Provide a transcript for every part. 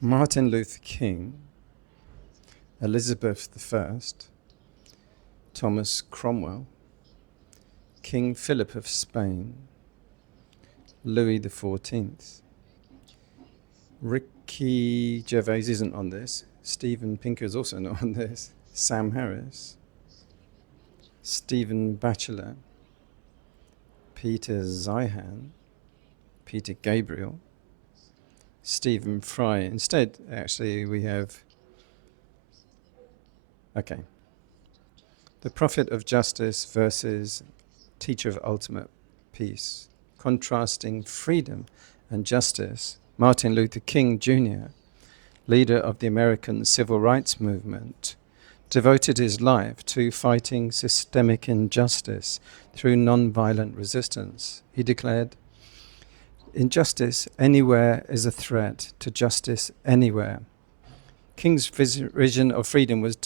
Martin Luther King, Elizabeth I, Thomas Cromwell, King Philip of Spain, Louis XIV. Ricky Gervais isn't on this. Stephen Pinker is also not on this. Sam Harris, Stephen Batchelor, Peter Zeihan, Peter Gabriel, Stephen Fry. Instead, actually, we have, the Prophet of Justice versus Teacher of Ultimate Peace, contrasting freedom and justice. Martin Luther King Jr., leader of the American Civil Rights Movement, devoted his life to fighting systemic injustice through non-violent resistance. He declared, "Injustice anywhere is a threat to justice anywhere." King's vision of freedom was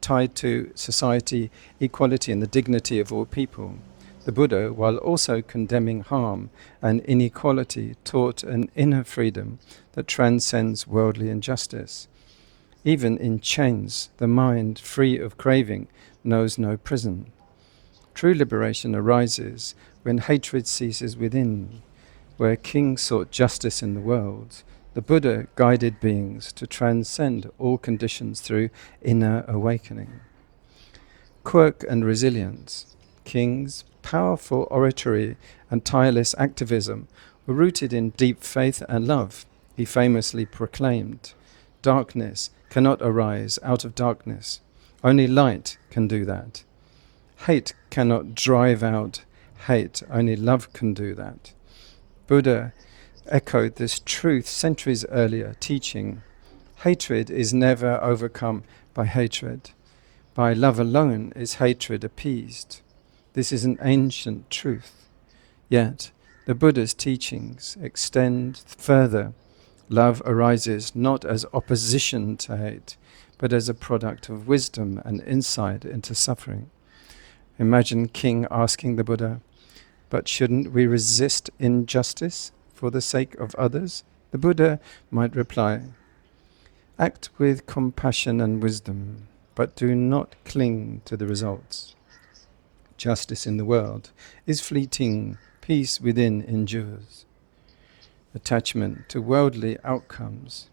tied to society, equality, and the dignity of all people. The Buddha, while also condemning harm and inequality, taught an inner freedom that transcends worldly injustice. Even in chains, the mind, free of craving, knows no prison. True liberation arises when hatred ceases within. Where King sought justice in the world, the Buddha guided beings to transcend all conditions through inner awakening. Quirk and resilience. King's powerful oratory and tireless activism were rooted in deep faith and love. He famously proclaimed, "Darkness cannot arise out of darkness. Only light can do that. Hate cannot drive out hate. Only love can do that." Buddha echoed this truth centuries earlier, teaching, "Hatred is never overcome by hatred. By love alone is hatred appeased." This is an ancient truth. Yet, the Buddha's teachings extend further. Love arises not as opposition to hate, but as a product of wisdom and insight into suffering. Imagine King asking the Buddha, "But shouldn't we resist injustice for the sake of others?" The Buddha might reply, "Act with compassion and wisdom, but do not cling to the results. Justice in the world is fleeting, peace within endures." Attachment to worldly outcomes.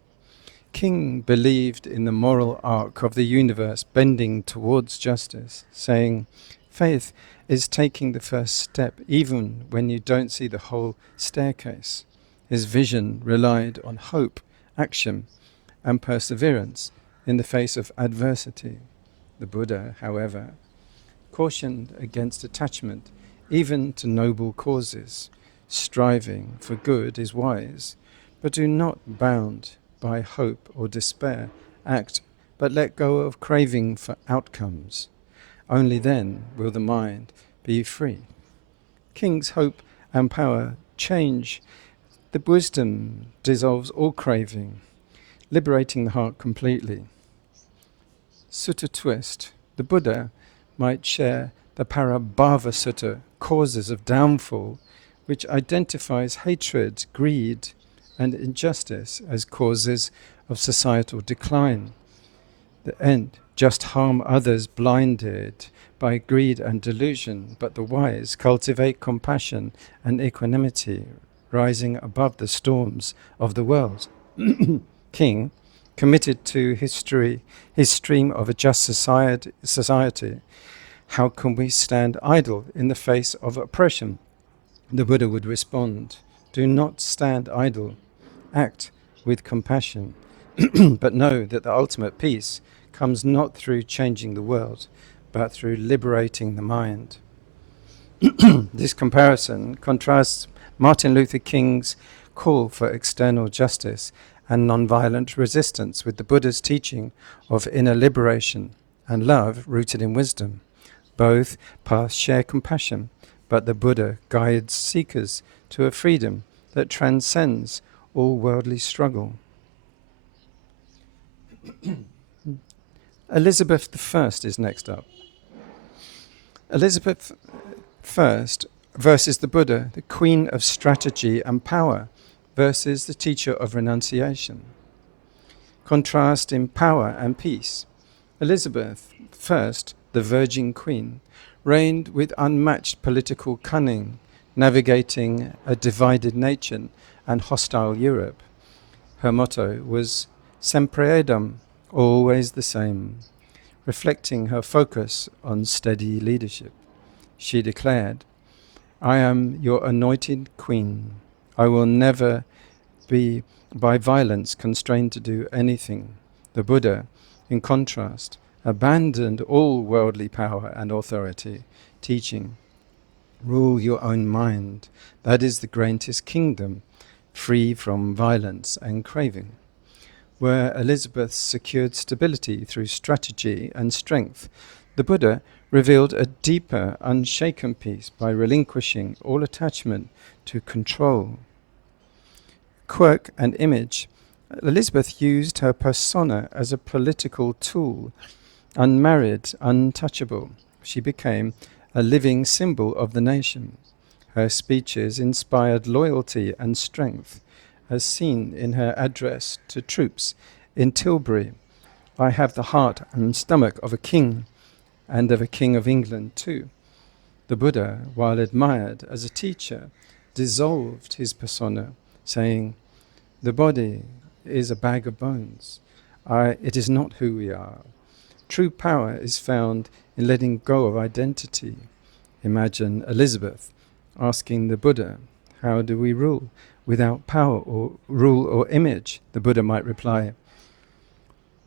King believed in the moral arc of the universe bending towards justice, saying, "Faith is taking the first step even when you don't see the whole staircase." His vision relied on hope, action, and perseverance in the face of adversity. The Buddha, however, cautioned against attachment even to noble causes. Striving for good is wise, but do not bound by hope or despair. Act, but let go of craving for outcomes. Only then will the mind be free. King's hope and power change. The wisdom dissolves all craving, liberating the heart completely. Sutta twist. The Buddha might share the Parabhava Sutta, causes of downfall, which identifies hatred, greed, and injustice as causes of societal decline. The end, just harm others blinded by greed and delusion, but the wise cultivate compassion and equanimity, rising above the storms of the world. King, committed to his stream of a just society, how can we stand idle in the face of oppression? The Buddha would respond, "Do not stand idle. Act with compassion, but know that the ultimate peace comes not through changing the world, but through liberating the mind." This comparison contrasts Martin Luther King's call for external justice and nonviolent resistance with the Buddha's teaching of inner liberation and love rooted in wisdom. Both paths share compassion, but the Buddha guides seekers to a freedom that transcends all worldly struggle. Elizabeth I is next up. Elizabeth I versus the Buddha, the queen of strategy and power, versus the teacher of renunciation. contrasting power and peace. Elizabeth, first the Virgin Queen, reigned with unmatched political cunning, navigating a divided nation and hostile Europe. Her motto was Sempre Edam, always the same, reflecting her focus on steady leadership. She declared, I am your anointed queen. I will never be by violence constrained to do anything. The Buddha, in contrast, abandoned all worldly power and authority, teaching, rule your own mind. That is the greatest kingdom, free from violence and craving. Where Elizabeth secured stability through strategy and strength, the Buddha revealed a deeper, unshaken peace by relinquishing all attachment to control. Quirk and image, Elizabeth used her persona as a political tool, unmarried, untouchable. She became a living symbol of the nation. Her speeches inspired loyalty and strength, as seen in her address to troops in Tilbury. I have the heart and stomach of a king, and of a king of England too. The Buddha, while admired as a teacher, dissolved his persona, saying, the body is a bag of bones. It is not who we are. True power is found in letting go of identity. Imagine Elizabeth asking the Buddha, how do we rule without power or rule or image? The Buddha might reply,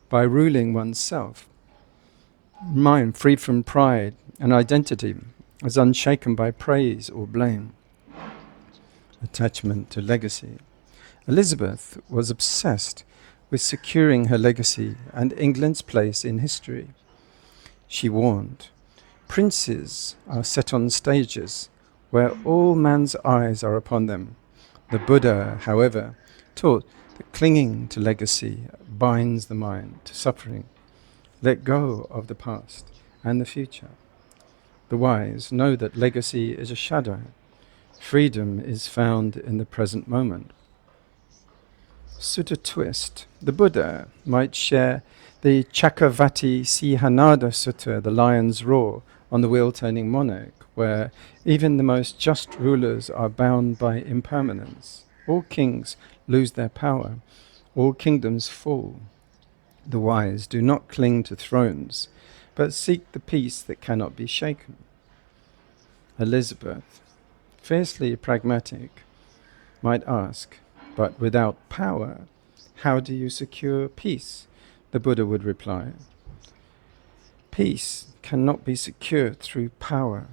by ruling oneself. Mind free from pride and identity is unshaken by praise or blame. Attachment to legacy. Elizabeth was obsessed with securing her legacy and England's place in history. She warned, princes are set on stages where all man's eyes are upon them. The Buddha, however, taught that clinging to legacy binds the mind to suffering. Let go of the past and the future. The wise know that legacy is a shadow. Freedom is found in the present moment. Sutta twist. The Buddha might share the Cakkavatti Sutta, the lion's roar, on the wheel-turning monarch, where even the most just rulers are bound by impermanence. All kings lose their power. All kingdoms fall. The wise do not cling to thrones, but seek the peace that cannot be shaken. Elizabeth, fiercely pragmatic, might ask, but without power, how do you secure peace? The Buddha would reply, peace cannot be secured through power.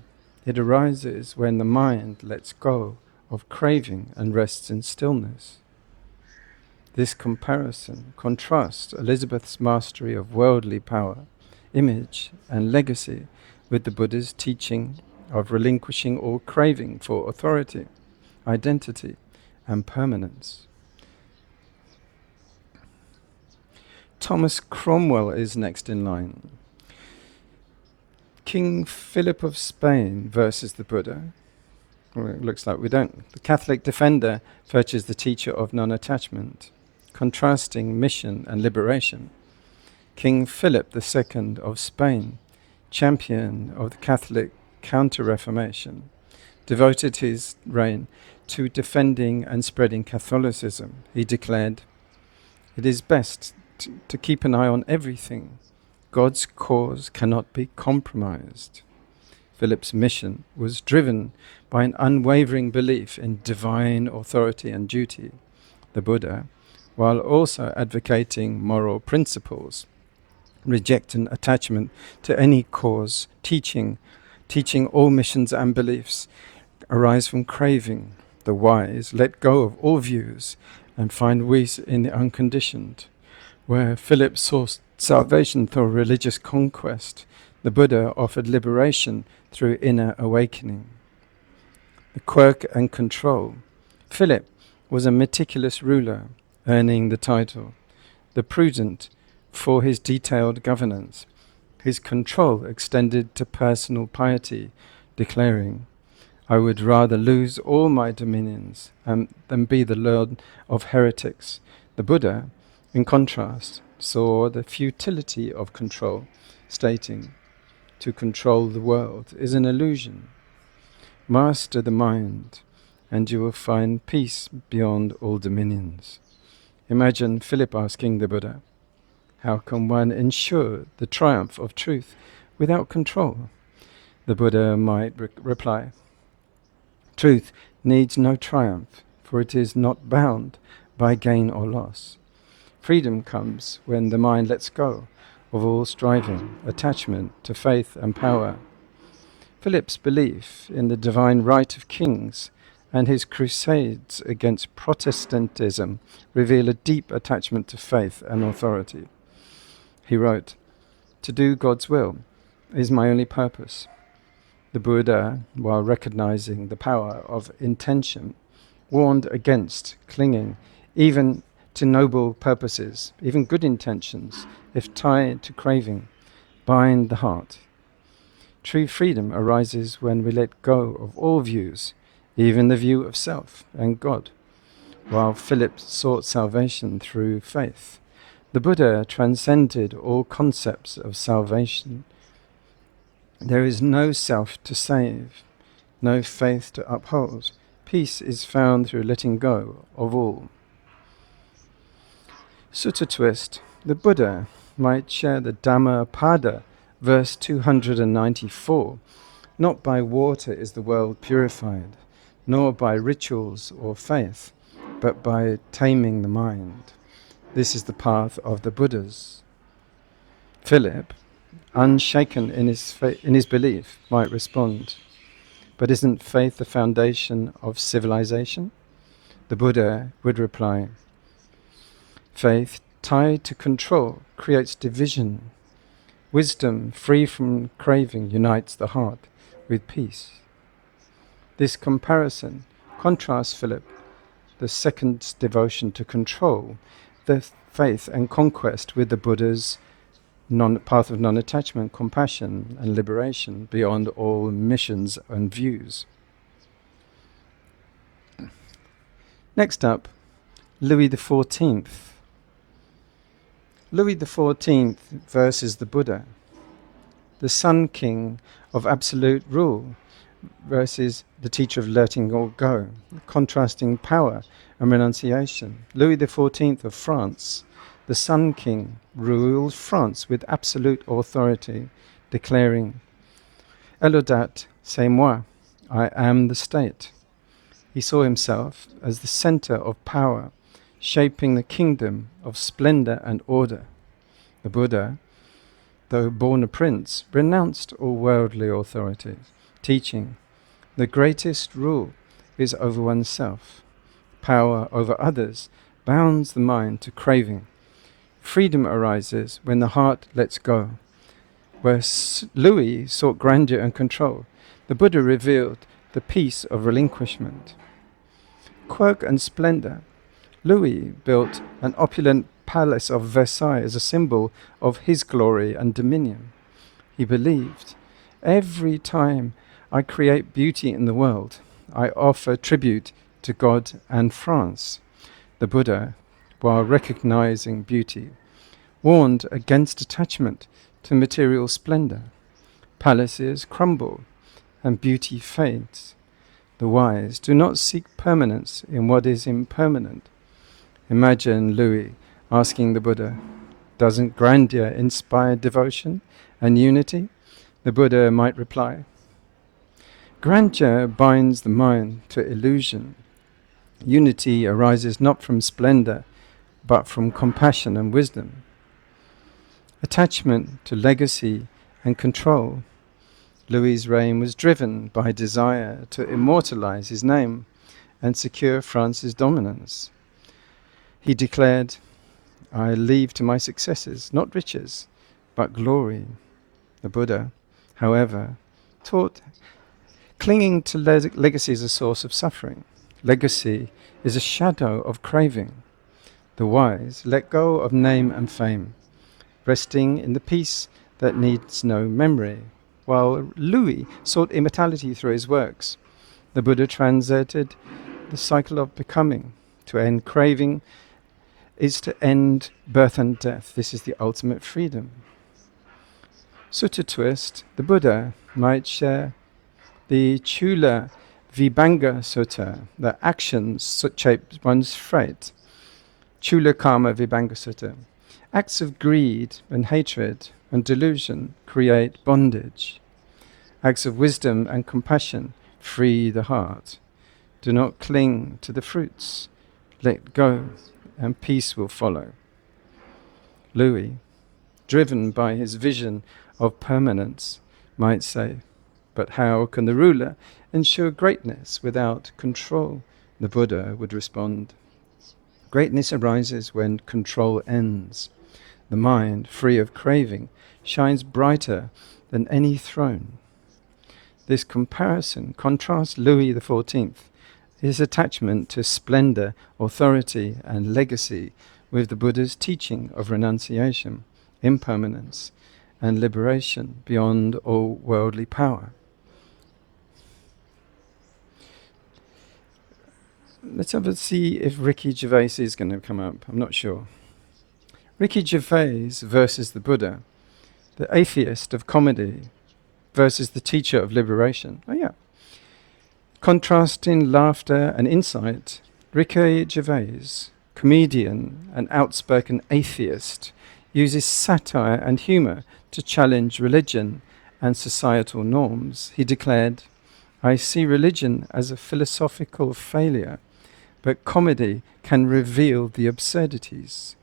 It arises when the mind lets go of craving and rests in stillness. This comparison contrasts Elizabeth's mastery of worldly power, image, and legacy with the Buddha's teaching of relinquishing all craving for authority, identity, and permanence. Thomas Cromwell is next in line. King Philip of Spain versus the Buddha. Well, it looks like we don't. The Catholic defender versus the teacher of non-attachment, contrasting mission and liberation. King Philip II of Spain, champion of the Catholic Counter-Reformation, devoted his reign to defending and spreading Catholicism. He declared, it is best to keep an eye on everything. God's cause cannot be compromised. Philip's mission was driven by an unwavering belief in divine authority and duty. The Buddha, while also advocating moral principles, rejected attachment to any cause, teaching all missions and beliefs arise from craving. The wise let go of all views and find peace in the unconditioned. Where Philip sought salvation through religious conquest, the Buddha offered liberation through inner awakening. The quirk and control. Philip was a meticulous ruler, earning the title, the prudent, for his detailed governance. His control extended to personal piety, declaring, I would rather lose all my dominions than be the lord of heretics. The Buddha, In contrast, saw the futility of control, stating, to control the world is an illusion. Master the mind, and you will find peace beyond all dominions. Imagine Philip asking the Buddha, how can one ensure the triumph of truth without control? The Buddha might reply, truth needs no triumph, for it is not bound by gain or loss. Freedom comes when the mind lets go of all striving, attachment to faith and power. Philip's belief in the divine right of kings and his crusades against Protestantism reveal a deep attachment to faith and authority. He wrote, to do God's will is my only purpose. The Buddha, while recognizing the power of intention, warned against clinging even to noble purposes, even good intentions, if tied to craving, bind the heart. True freedom arises when we let go of all views, even the view of self and God. While Philip sought salvation through faith, the Buddha transcended all concepts of salvation. There is no self to save, no faith to uphold. Peace is found through letting go of all. Sutta twist. The Buddha might share the Dhammapada, verse 294. Not by water is the world purified, nor by rituals or faith, but by taming the mind. This is the path of the Buddhas. Philip, unshaken in his belief, might respond, but isn't faith the foundation of civilization? The Buddha would reply, faith tied to control creates division. Wisdom free from craving unites the heart with peace. This comparison contrasts Philip, the second devotion to control, the faith and conquest, with the Buddha's path of non-attachment, compassion and liberation beyond all missions and views. Next up, Louis XIV. Louis XIV versus the Buddha, the Sun King of absolute rule versus the teacher of letting all go, contrasting power and renunciation. Louis XIV of France, the Sun King, ruled France with absolute authority, declaring, Elodat, c'est moi, I am the state. He saw himself as the center of power, shaping the kingdom of splendor and order. The Buddha, though born a prince, renounced all worldly authority, teaching, the greatest rule is over oneself. Power over others bounds the mind to craving. Freedom arises when the heart lets go. Where Louis sought grandeur and control, the Buddha revealed the peace of relinquishment. Quirk and splendor. Louis built an opulent palace of Versailles as a symbol of his glory and dominion. He believed, every time I create beauty in the world, I offer tribute to God and France. The Buddha, while recognizing beauty, warned against attachment to material splendor. Palaces crumble and beauty fades. The wise do not seek permanence in what is impermanent. Imagine Louis asking the Buddha, doesn't grandeur inspire devotion and unity? The Buddha might reply, grandeur binds the mind to illusion. Unity arises not from splendor, but from compassion and wisdom. Attachment to legacy and control. Louis's reign was driven by desire to immortalize his name and secure France's dominance. He declared, I leave to my successors not riches, but glory. The Buddha, however, taught clinging to legacy is a source of suffering. Legacy is a shadow of craving. The wise let go of name and fame, resting in the peace that needs no memory, while Louis sought immortality through his works. The Buddha transcended the cycle of becoming to end craving is to end birth and death. This is the ultimate freedom. Sutta twist, the Buddha might share the Cula Viyuha Sutta, that actions shape one's fate. Chula Karma Vibhanga Sutta. Acts of greed and hatred and delusion create bondage. Acts of wisdom and compassion free the heart. Do not cling to the fruits. Let go, and peace will follow. Louis, driven by his vision of permanence, might say, but how can the ruler ensure greatness without control? The Buddha would respond, greatness arises when control ends. The mind, free of craving, shines brighter than any throne. This comparison contrasts Louis XIV, his attachment to splendor, authority, and legacy with the Buddha's teaching of renunciation, impermanence, and liberation beyond all worldly power. Let's have a see if Ricky Gervais is going to come up. I'm not sure. Ricky Gervais versus the Buddha, the atheist of comedy versus the teacher of liberation. Oh yeah. Contrasting laughter and insight, Ricky Gervais, comedian and outspoken atheist, uses satire and humor to challenge religion and societal norms. He declared, I see religion as a philosophical failure, but comedy can reveal the absurdities.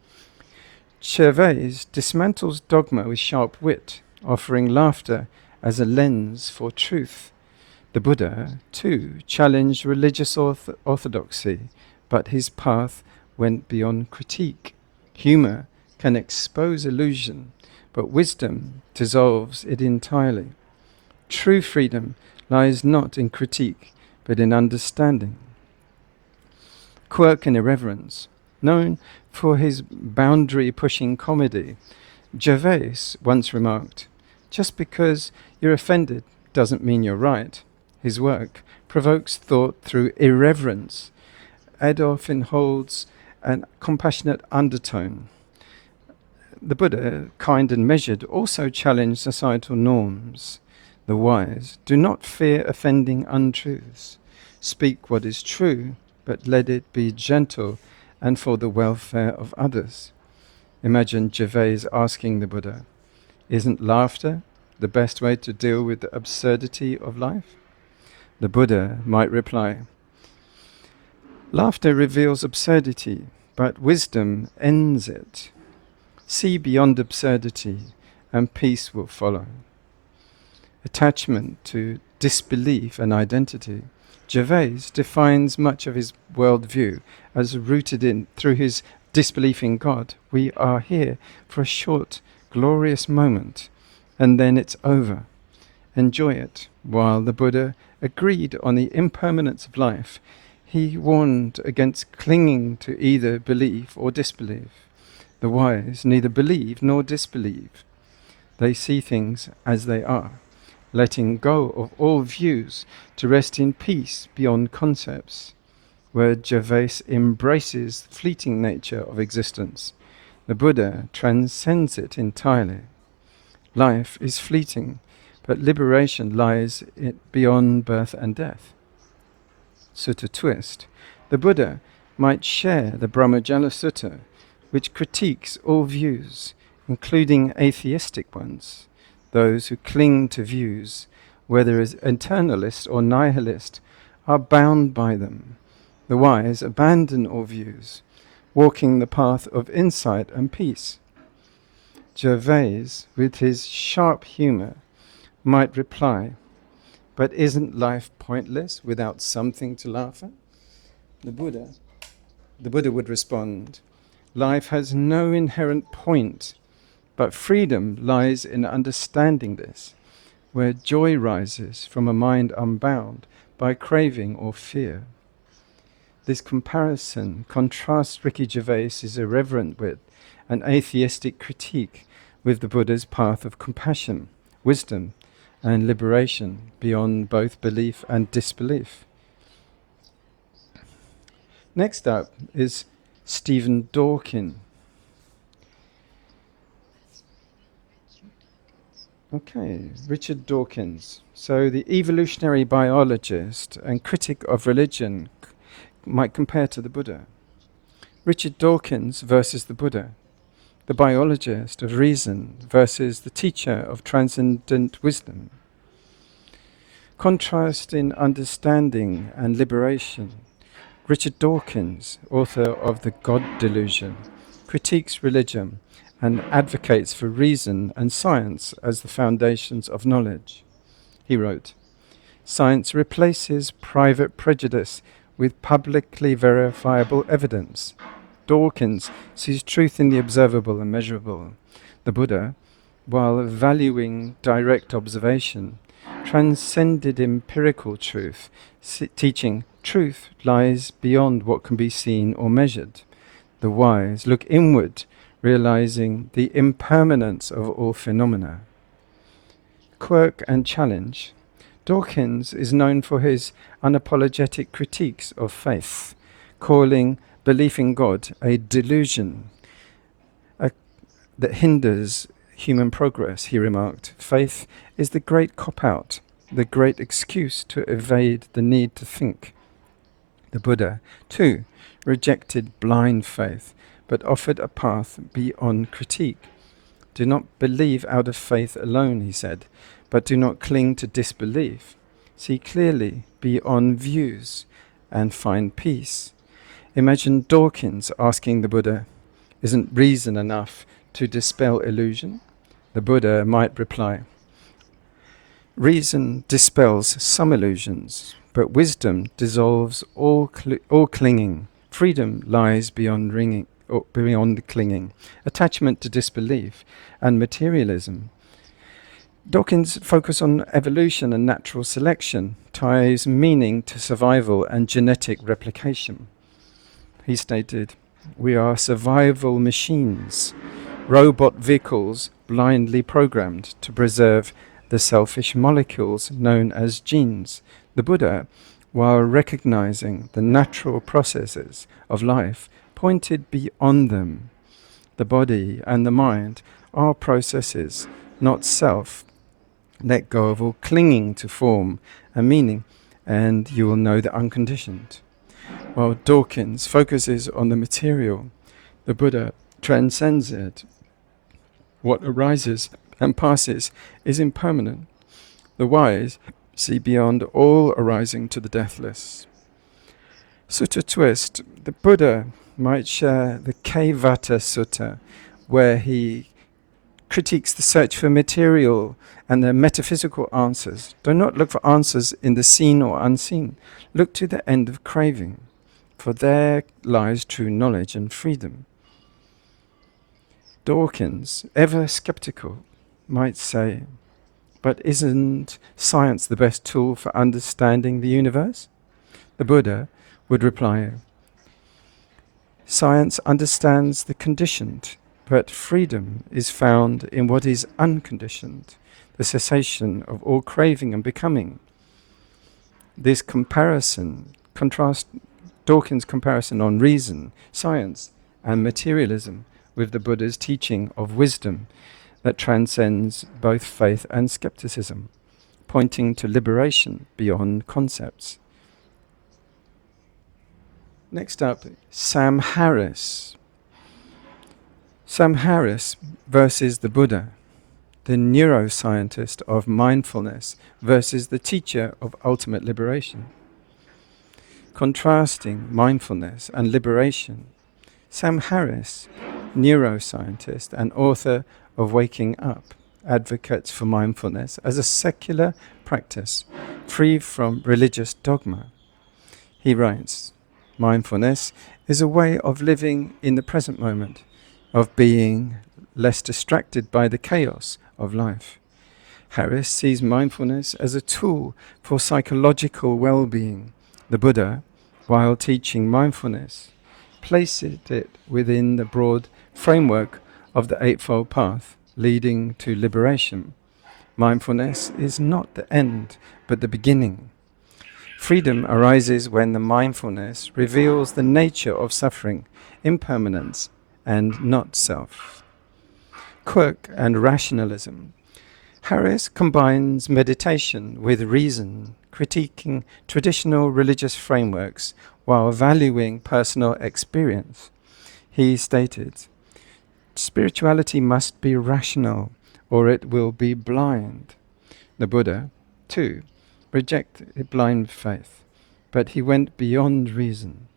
Gervais dismantles dogma with sharp wit, offering laughter as a lens for truth. The Buddha, too, challenged religious orthodoxy, but his path went beyond critique. Humor can expose illusion, but wisdom dissolves it entirely. True freedom lies not in critique, but in understanding. Quirk and irreverence. Known for his boundary-pushing comedy, Gervais once remarked, just because you're offended doesn't mean you're right. His work provokes thought through irreverence. It often holds a compassionate undertone. The Buddha, kind and measured, also challenged societal norms. The wise do not fear offending untruths. Speak what is true, but let it be gentle and for the welfare of others. Imagine Gervais asking the Buddha, isn't laughter the best way to deal with the absurdity of life? The Buddha might reply, laughter reveals absurdity, but wisdom ends it. See beyond absurdity, and peace will follow. Attachment to disbelief and identity. Gervais defines much of his worldview as rooted in, through his disbelief in God. We are here for a short, glorious moment, and then it's over. Enjoy it. While the Buddha agreed on the impermanence of life, he warned against clinging to either belief or disbelief. The wise neither believe nor disbelieve. They see things as they are, letting go of all views to rest in peace beyond concepts. Where Gervais embraces the fleeting nature of existence, the Buddha transcends it entirely. Life is fleeting, but liberation lies beyond birth and death. Sutta twist. The Buddha might share the Brahmajala Sutta, which critiques all views, including atheistic ones. Those who cling to views, whether as eternalist or nihilist, are bound by them. The wise abandon all views, walking the path of insight and peace. Gervais, with his sharp humor, might reply, but isn't life pointless without something to laugh at? The Buddha would respond, life has no inherent point, but freedom lies in understanding this, where joy rises from a mind unbound by craving or fear. This comparison contrasts Ricky Gervais's irreverent wit and atheistic critique with the Buddha's path of compassion, wisdom, and liberation beyond both belief and disbelief. Next up is Stephen Dawkins. Okay, Richard Dawkins. So the evolutionary biologist and critic of religion might compare to the Buddha. Richard Dawkins versus the Buddha. The biologist of reason versus the teacher of transcendent wisdom. Contrast in understanding and liberation. Richard Dawkins, author of The God Delusion, critiques religion and advocates for reason and science as the foundations of knowledge. He wrote, "Science replaces private prejudice with publicly verifiable evidence. Dawkins sees truth in the observable and measurable. The Buddha, while valuing direct observation, transcended empirical truth, teaching truth lies beyond what can be seen or measured. The wise look inward, realizing the impermanence of all phenomena." Quirk and challenge. Dawkins is known for his unapologetic critiques of faith, calling belief in God a delusion that hinders human progress. He remarked, "Faith is the great cop-out, the great excuse to evade the need to think." The Buddha, too, rejected blind faith, but offered a path beyond critique. "Do not believe out of faith alone," he said, "but do not cling to disbelief. See clearly beyond views and find peace." Imagine Dawkins asking the Buddha, "Isn't reason enough to dispel illusion?" The Buddha might reply, "Reason dispels some illusions, but wisdom dissolves all clinging. Freedom lies beyond clinging, attachment to disbelief, and materialism." Dawkins' focus on evolution and natural selection ties meaning to survival and genetic replication. He stated, "We are survival machines, robot vehicles blindly programmed to preserve the selfish molecules known as genes." The Buddha, while recognizing the natural processes of life, pointed beyond them. The body and the mind are processes, not self. Let go of all clinging to form and meaning, and you will know the unconditioned. While Dawkins focuses on the material, the Buddha transcends it. What arises and passes is impermanent. The wise see beyond all arising to the deathless. Sutta twist. The Buddha might share the Cakkavatti Sutta, where he critiques the search for material and the metaphysical answers. Do not look for answers in the seen or unseen. Look to the end of craving, for there lies true knowledge and freedom. Dawkins, ever skeptical, might say, "But isn't science the best tool for understanding the universe?" The Buddha would reply, "Science understands the conditioned, but freedom is found in what is unconditioned, the cessation of all craving and becoming." This contrast Dawkins' comparison on reason, science, and materialism with the Buddha's teaching of wisdom that transcends both faith and skepticism, pointing to liberation beyond concepts. Next up, Sam Harris. Sam Harris versus the Buddha, the neuroscientist of mindfulness versus the teacher of ultimate liberation. Contrasting mindfulness and liberation, Sam Harris, neuroscientist and author of Waking Up, advocates for mindfulness as a secular practice free from religious dogma. He writes, "Mindfulness is a way of living in the present moment, of being less distracted by the chaos of life." Harris sees mindfulness as a tool for psychological well-being. The Buddha, while teaching mindfulness, placed it within the broad framework of the Eightfold Path, leading to liberation. Mindfulness is not the end, but the beginning. Freedom arises when the mindfulness reveals the nature of suffering, impermanence, and not self. Quirk and rationalism. Harris combines meditation with reason, critiquing traditional religious frameworks while valuing personal experience. He stated, "Spirituality must be rational, or it will be blind." The Buddha, too, rejected blind faith, but he went beyond reason.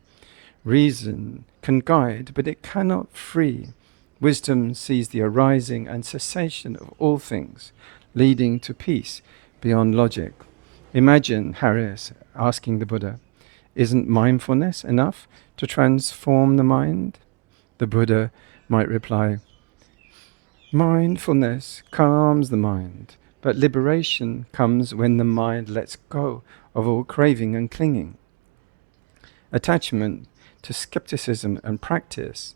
Reason can guide, but it cannot free. Wisdom sees the arising and cessation of all things, leading to peace beyond logic. Imagine Harris asking the Buddha, "Isn't mindfulness enough to transform the mind?" The Buddha might reply, "Mindfulness calms the mind, but liberation comes when the mind lets go of all craving and clinging." Attachment to skepticism and practice.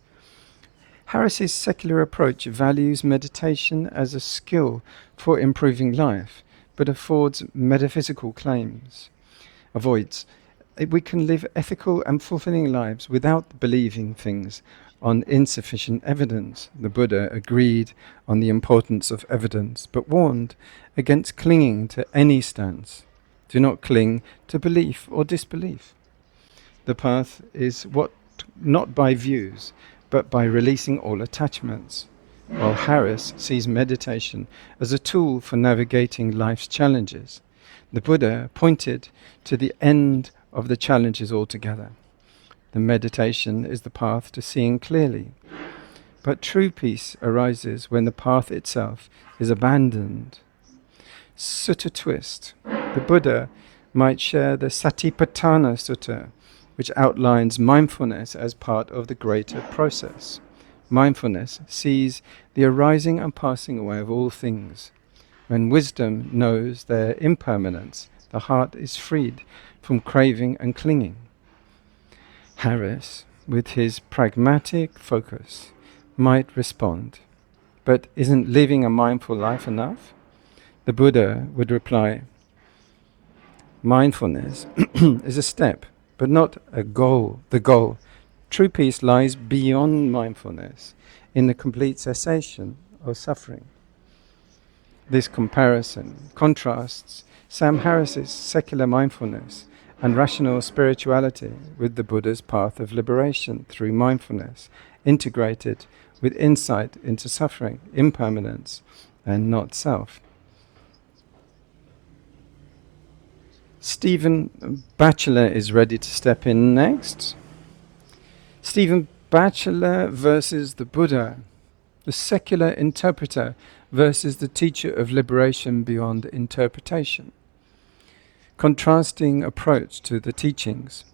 Harris's secular approach values meditation as a skill for improving life, but affords metaphysical claims. Avoids. We can live ethical and fulfilling lives without believing things on insufficient evidence. The Buddha agreed on the importance of evidence, but warned against clinging to any stance. Do not cling to belief or disbelief. The path is not by views, but by releasing all attachments, while Harris sees meditation as a tool for navigating life's challenges. The Buddha pointed to the end of the challenges altogether. The meditation is the path to seeing clearly. But true peace arises when the path itself is abandoned. Sutta twist. The Buddha might share the Satipatthana Sutta, which outlines mindfulness as part of the greater process. Mindfulness sees the arising and passing away of all things. When wisdom knows their impermanence, the heart is freed from craving and clinging. Harris, with his pragmatic focus, might respond, "But isn't living a mindful life enough?" The Buddha would reply, "Mindfulness is a step, but not a goal. The goal. True peace lies beyond mindfulness, in the complete cessation of suffering." This comparison contrasts Sam Harris's secular mindfulness and rational spirituality with the Buddha's path of liberation through mindfulness, integrated with insight into suffering, impermanence, and not self. Stephen Batchelor is ready to step in next. Stephen Batchelor versus the Buddha, the secular interpreter versus the teacher of liberation beyond interpretation. Contrasting approach to the teachings.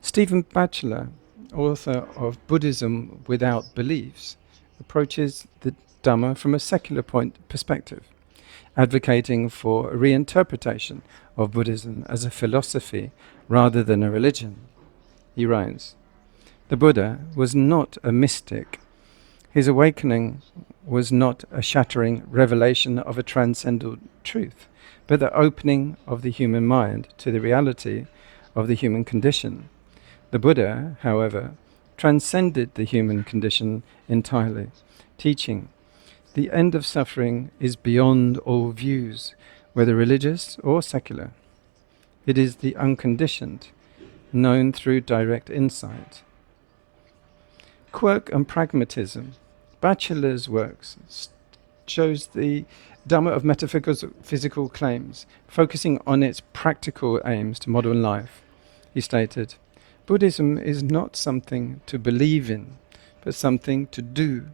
Stephen Batchelor, author of Buddhism Without Beliefs, approaches the Dhamma from a secular perspective, advocating for a reinterpretation of Buddhism as a philosophy rather than a religion. He writes, "The Buddha was not a mystic. His awakening was not a shattering revelation of a transcendent truth, but the opening of the human mind to the reality of the human condition. The Buddha, however, transcended the human condition entirely, teaching, the end of suffering is beyond all views, whether religious or secular. It is the unconditioned, known through direct insight." Quirk and pragmatism. Batchelor's works shows the Dhamma of metaphysical claims, focusing on its practical aims to modern life. He stated, "Buddhism is not something to believe in, but something to do."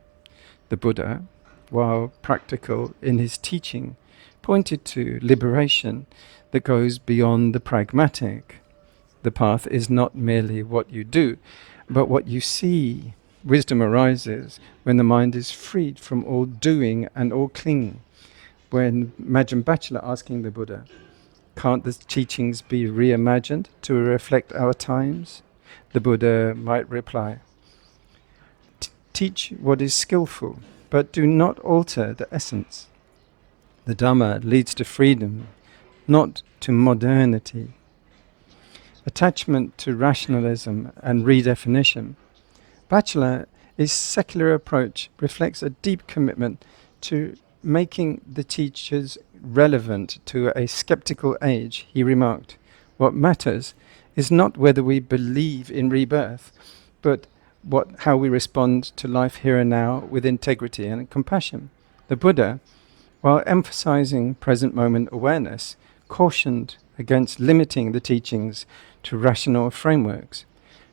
The Buddha, while practical in his teaching, pointed to liberation that goes beyond the pragmatic. The path is not merely what you do, but what you see. Wisdom arises when the mind is freed from all doing and all clinging. When Imagine Batchelor asking the Buddha, "Can't the teachings be reimagined to reflect our times?" The Buddha might reply, "Teach what is skillful, but do not alter the essence. The Dhamma leads to freedom, not to modernity." attachment to rationalism and redefinition. Bachelor secular approach reflects a deep commitment to making the teachers relevant to a skeptical age. He remarked, what matters is not whether we believe in rebirth, but how we respond to life here and now with integrity and compassion. The Buddha, while emphasizing present moment awareness, cautioned against limiting the teachings to rational frameworks.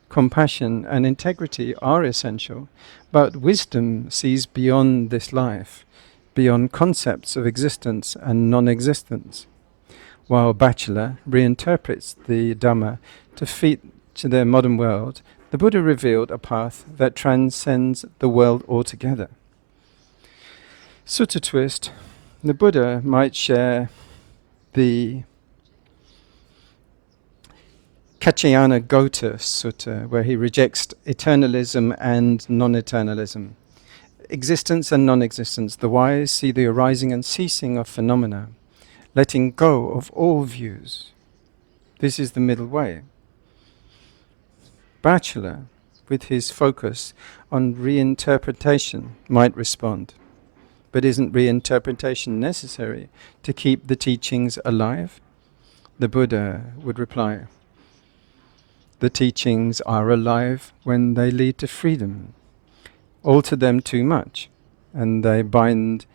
Compassion and integrity are essential, but wisdom sees beyond this life, beyond concepts of existence and non-existence. While Bachelor reinterprets the Dhamma to fit to the modern world, the Buddha revealed a path that transcends the world altogether. Sutta twist, the Buddha might share the Kaccayana Sutta, where he rejects eternalism and non-eternalism. Existence and non-existence, the wise see the arising and ceasing of phenomena, letting go of all views. This is the middle way. Bachelor, with his focus on reinterpretation, might respond, but isn't reinterpretation necessary to keep the teachings alive? The Buddha would reply, the teachings are alive when they lead to freedom. Alter them too much, and they bind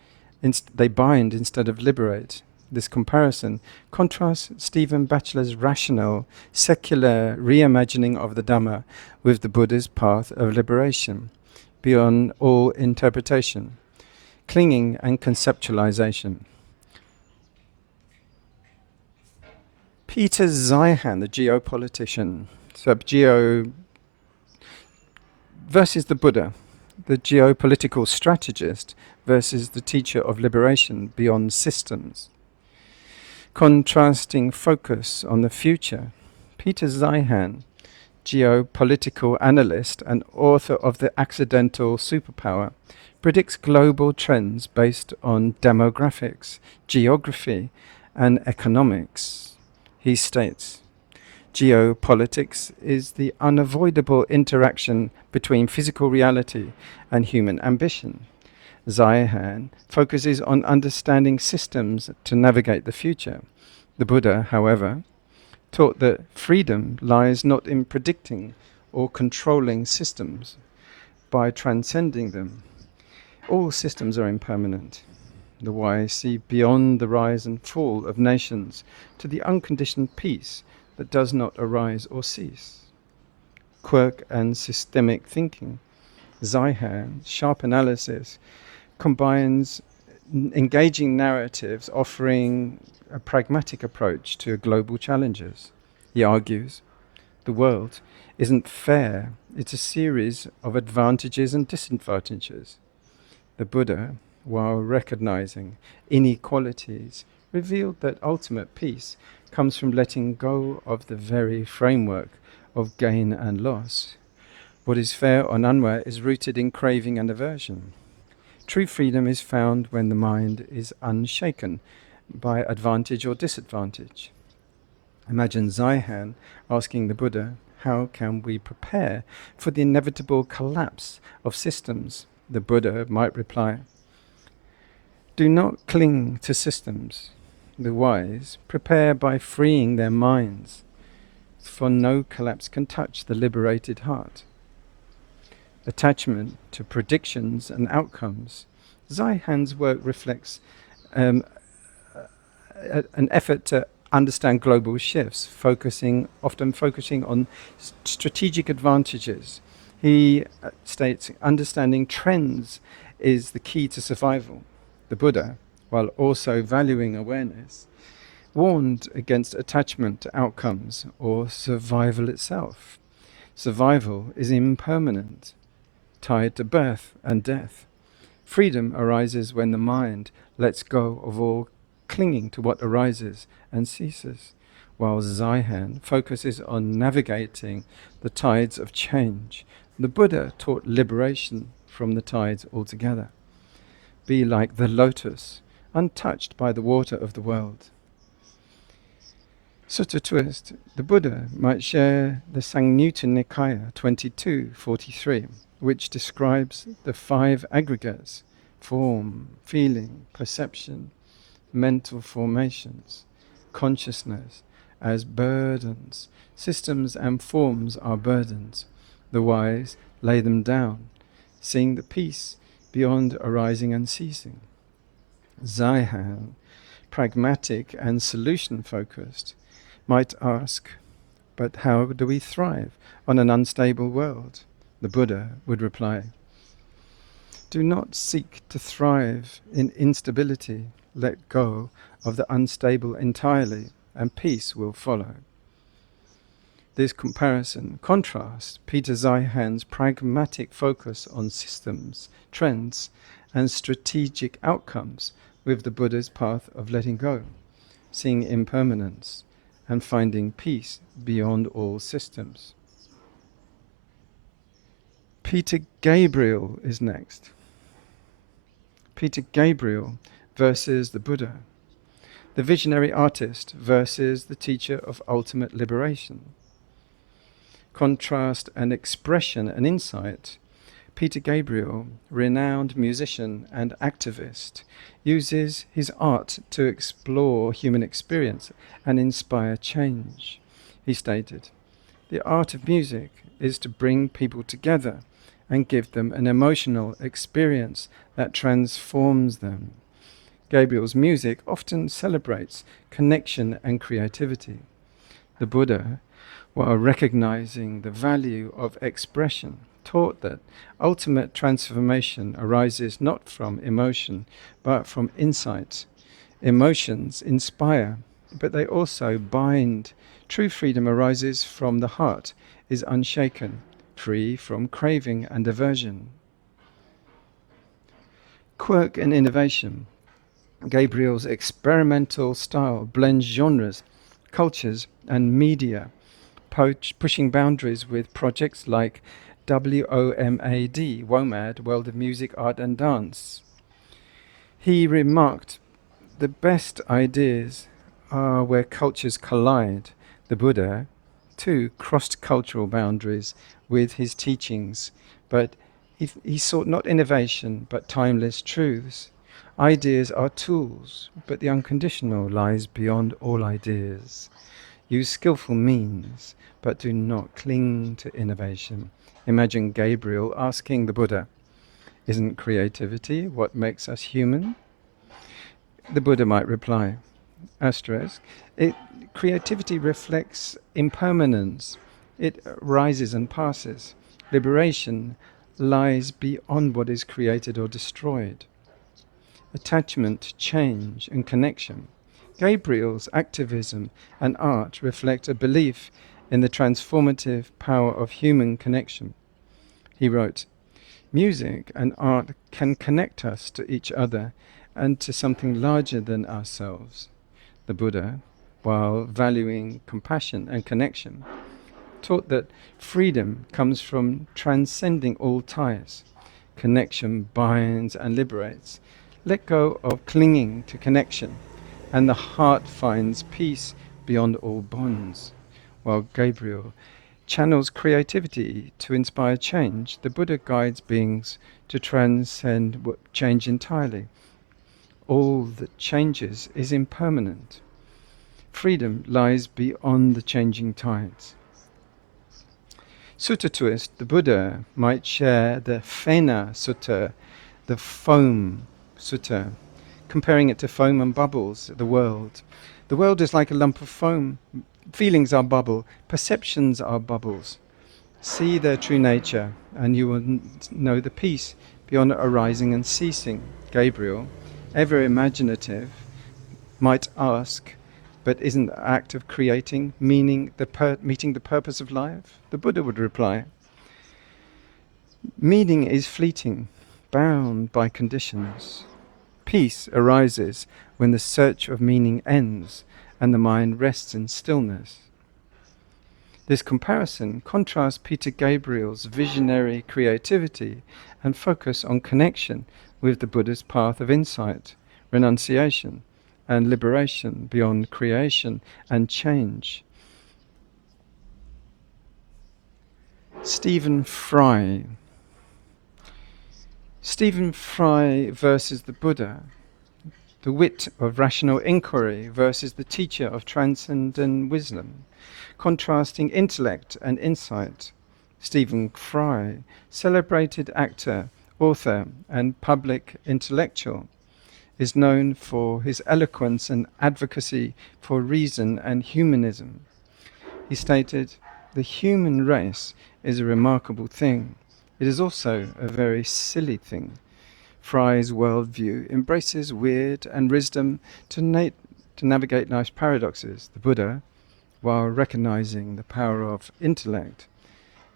instead of liberate. This comparison contrasts Stephen Batchelor's rational, secular reimagining of the Dhamma with the Buddha's path of liberation, beyond all interpretation, clinging and conceptualization. Peter Zeihan, the geopolitician, Geo versus the Buddha, the geopolitical strategist versus the teacher of liberation beyond systems. Contrasting focus on the future, Peter Zeihan, geopolitical analyst and author of The Accidental Superpower, predicts global trends based on demographics, geography, and economics. He states, geopolitics is the unavoidable interaction between physical reality and human ambition. Zeihan focuses on understanding systems to navigate the future. The Buddha, however, taught that freedom lies not in predicting or controlling systems, by transcending them. All systems are impermanent. The wise see beyond the rise and fall of nations to the unconditioned peace that does not arise or cease. Quirk and systemic thinking. Zeihan's sharp analysis combines engaging narratives offering a pragmatic approach to global challenges. He argues, the world isn't fair, it's a series of advantages and disadvantages. The Buddha, while recognizing inequalities, revealed that ultimate peace comes from letting go of the very framework of gain and loss. What is fair or unfair is rooted in craving and aversion. True freedom is found when the mind is unshaken by advantage or disadvantage. Imagine Zeihan asking the Buddha, how can we prepare for the inevitable collapse of systems? The Buddha might reply, do not cling to systems. The wise prepare by freeing their minds, for no collapse can touch the liberated heart. Attachment to predictions and outcomes. Zeihan's work reflects an effort to understand global shifts, often focusing on strategic advantages. He states understanding trends is the key to survival. The Buddha, while also valuing awareness, warned against attachment to outcomes or survival itself. Survival is impermanent, tied to birth and death. Freedom arises when the mind lets go of all clinging to what arises and ceases, while Zeihan focuses on navigating the tides of change. The Buddha taught liberation from the tides altogether. Be like the lotus, untouched by the water of the world. Sutta twist. The Buddha might share the Samyutta Nikaya 22:43, which describes the 5 aggregates: form, feeling, perception, mental formations, consciousness, as burdens. Systems and forms are burdens. The wise lay them down, seeing the peace beyond arising and ceasing. Zeihan, pragmatic and solution-focused, might ask, but how do we thrive on an unstable world? The Buddha would reply, do not seek to thrive in instability. Let go of the unstable entirely, and peace will follow. This comparison contrasts Peter Zeihan's pragmatic focus on systems, trends, and strategic outcomes with the Buddha's path of letting go, seeing impermanence, and finding peace beyond all systems. Peter Gabriel is next. Peter Gabriel versus the Buddha. The visionary artist versus the teacher of ultimate liberation. Contrast and expression and insight. Peter Gabriel, renowned musician and activist, uses his art to explore human experience and inspire change. He stated, the art of music is to bring people together and give them an emotional experience that transforms them. Gabriel's music often celebrates connection and creativity. The Buddha, while recognizing the value of expression, taught that ultimate transformation arises not from emotion, but from insight. Emotions inspire, but they also bind. True freedom arises from the heart, is unshaken, free from craving and aversion. Quirk and innovation. Gabriel's experimental style blends genres, cultures, and media, pushing boundaries with projects like WOMAD, World of Music, Art and Dance. He remarked, the best ideas are where cultures collide. The Buddha, too, crossed cultural boundaries with his teachings, but he sought not innovation, but timeless truths. Ideas are tools, but the unconditional lies beyond all ideas. Use skillful means, but do not cling to innovation. Imagine Gabriel asking the Buddha, isn't creativity what makes us human? The Buddha might reply, asterisk, creativity reflects impermanence. It rises and passes. Liberation lies beyond what is created or destroyed. Attachment, change, and connection. Gabriel's activism and art reflect a belief in the transformative power of human connection. He wrote, music and art can connect us to each other and to something larger than ourselves. The Buddha, while valuing compassion and connection, taught that freedom comes from transcending all ties. Connection binds and liberates. Let go of clinging to connection, and the heart finds peace beyond all bonds. While Gabriel channels creativity to inspire change, the Buddha guides beings to transcend change entirely. All that changes is impermanent. Freedom lies beyond the changing tides. Sutta twist, the Buddha might share the Phena Sutta, the foam Sutta, comparing it to foam and bubbles, the world. The world is like a lump of foam. Feelings are bubble, perceptions are bubbles. See their true nature, and you will know the peace beyond arising and ceasing. Gabriel, ever imaginative, might ask, but isn't the act of creating, meeting the purpose of life? The Buddha would reply, meaning is fleeting, bound by conditions. Peace arises when the search of meaning ends and the mind rests in stillness. This comparison contrasts Peter Gabriel's visionary creativity and focus on connection with the Buddha's path of insight, renunciation, and liberation beyond creation and change. Stephen Fry. Stephen Fry versus the Buddha, the wit of rational inquiry versus the teacher of transcendent wisdom, contrasting intellect and insight. Stephen Fry, celebrated actor, author, and public intellectual, is known for his eloquence and advocacy for reason and humanism. He stated, "The human race is a remarkable thing. It is also a very silly thing." Fry's worldview embraces weird and wisdom to navigate life's paradoxes. The Buddha, while recognizing the power of intellect,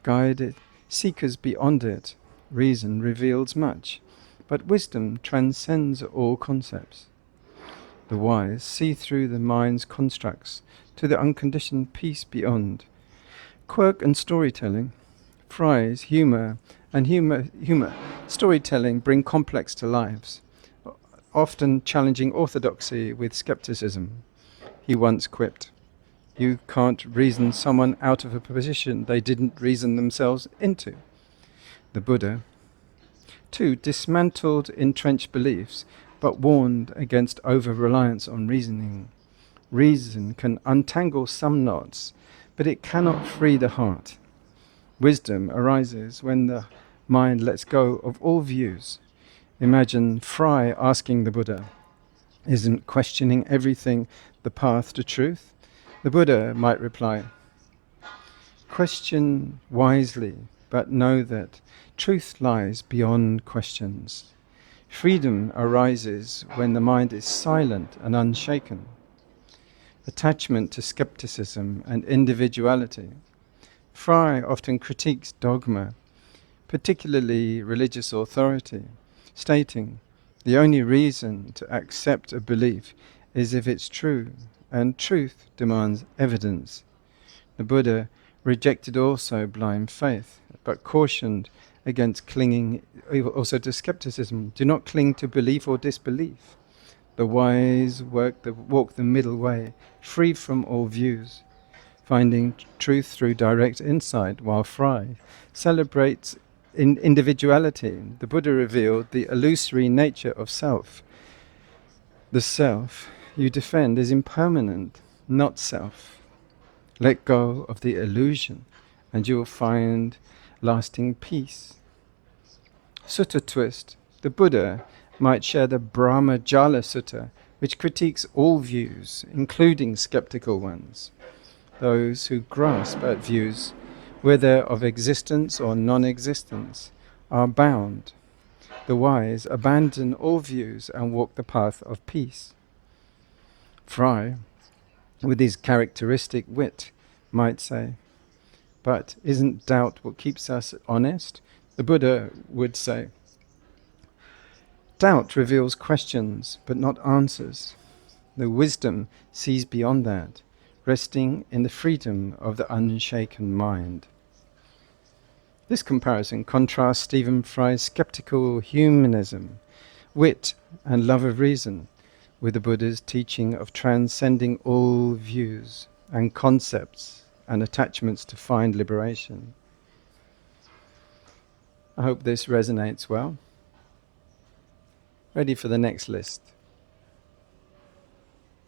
guided seekers beyond it. Reason reveals much, but wisdom transcends all concepts. The wise see through the mind's constructs to the unconditioned peace beyond. Quirk and storytelling, Fry's humor storytelling bring complex to lives, often challenging orthodoxy with skepticism. He once quipped, "You can't reason someone out of a position they didn't reason themselves into." The Buddha, too, dismantled entrenched beliefs, but warned against over-reliance on reasoning. Reason can untangle some knots, but it cannot free the heart. Wisdom arises when the mind lets go of all views. Imagine Fry asking the Buddha, "Isn't questioning everything the path to truth?" The Buddha might reply, "Question wisely, but know that truth lies beyond questions. Freedom arises when the mind is silent and unshaken." Attachment to skepticism and individuality. Fry often critiques dogma, particularly religious authority, stating, "The only reason to accept a belief is if it's true, and truth demands evidence." The Buddha rejected also blind faith, but cautioned against clinging also to skepticism. Do not cling to belief or disbelief. The wise walk the middle way, free from all views, finding truth through direct insight, while Fry celebrates individuality. The Buddha revealed the illusory nature of self. The self you defend is impermanent, not self. Let go of the illusion, and you will find lasting peace. Sutta twist. The Buddha might share the Brahmajala Sutta, which critiques all views, including skeptical ones. Those who grasp at views, whether of existence or non-existence, are bound. The wise abandon all views and walk the path of peace. Fry, with his characteristic wit, might say, "But isn't doubt what keeps us honest?" The Buddha would say, "Doubt reveals questions, but not answers. The wisdom sees beyond that, resting in the freedom of the unshaken mind." This comparison contrasts Stephen Fry's skeptical humanism, wit, and love of reason with the Buddha's teaching of transcending all views and concepts and attachments to find liberation. I hope this resonates well. Ready for the next list.